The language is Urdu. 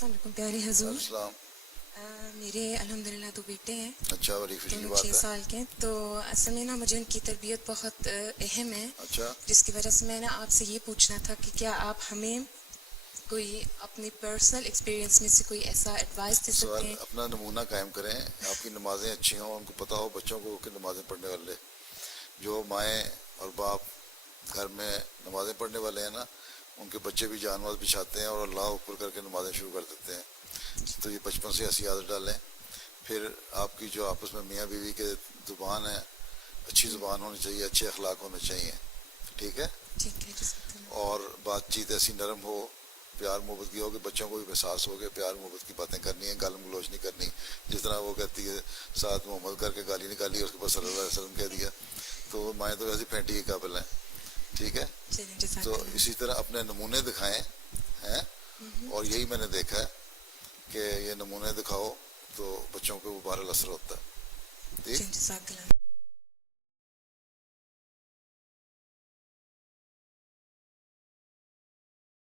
السلام علیکم پیارے حضور. السلام. میرے الحمدللہ 2 بیٹے ہیں. اچھا, بڑی خوشی کی دونوں بات 6 ہے. سال کے ہیں. تو اصل میں نا مجھے ان کی تربیت بہت اہم ہے, اچھا, جس کی وجہ سے میں نے آپ سے یہ پوچھنا تھا کہ کیا آپ ہمیں کوئی اپنی پرسنل ایکسپیرینس میں سے کوئی ایسا ایڈوائس دے سکتے سوال ہیں؟ اپنا نمونہ قائم کریں. آپ کی نمازیں اچھی ہوں, ان کو پتہ ہو بچوں کو کہ نمازیں پڑھنے والے جو مائیں اور باپ گھر میں نمازیں پڑھنے والے ہیں نا, ان کے بچے بھی جان باز بچھاتے ہیں اور اللہ اوپر کر کے نمازیں شروع کر دیتے ہیں. تو یہ بچپن سے ایسی عادت ڈالیں. پھر آپ کی جو آپس میں میاں بیوی کے زبان ہے, اچھی زبان ہونی چاہیے, اچھے اخلاق ہونے چاہیے. ٹھیک ہے, ٹھیک ہے جزاک اللہ. اور بات چیت ایسی نرم ہو, پیار محبت کی ہو کہ بچوں کو بھی احساس ہو کہ پیار محبت کی باتیں کرنی ہیں, گال گلوچ نہیں کرنی. جس طرح وہ کہتی ہے ساتھ محمد کر کے گالی نکالی, اس کے بعد صلی اللہ علیہ وسلم کہہ دیا, تو مائیں تو ایسی پھینٹی کے قابل ہیں. ٹھیک ہے, چلیں جزاک تو اللہ. اسی طرح اپنے نمونے دکھائیں ہیں, اور یہی میں نے دیکھا ہے کہ یہ نمونے دکھاؤ تو بچوں کو بہرحال اثر ہوتا ہے. ٹھیک. جزاک اللہ.